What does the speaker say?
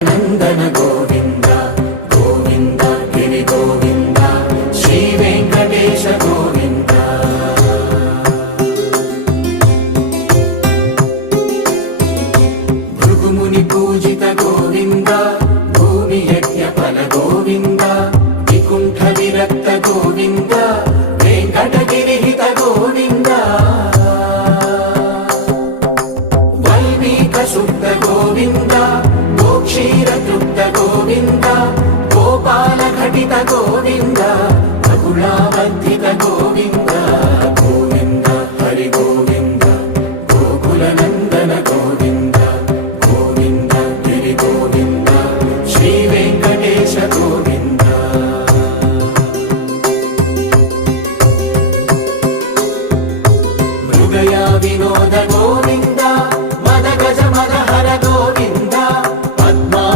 ನಂದನ ಗೋವಿಂದ ಗೋವಿಂದ ಗಿರಿ ಗೋವಿಂದ ಶ್ರೀ ವೆಂಕಟೇಶ ಗೋವಿಂದ. ಭೃಗುಮುನಿ ಪೂಜಿತ ಗೋವಿಂದ ಭೂಮಿ ಯಜ್ಞ ಫಲ ಗೋವಿಂದ ವಿಕುಂಠ ವಿರಕ್ತ ಗೋವಿಂದ ವೆಂಕಟಗಿರಿ ಹಿತ ಗೋವಿಂದ. ವಲ್ಮೀಕ ಶುದ್ಧ ಗೋವಿಂದ ಕ್ಷೀರ ತೃಪ್ತ ಗೋವಿಂದ ಗೋಪಾಲ ಘಟಿತ ಗೋವಿಂದ.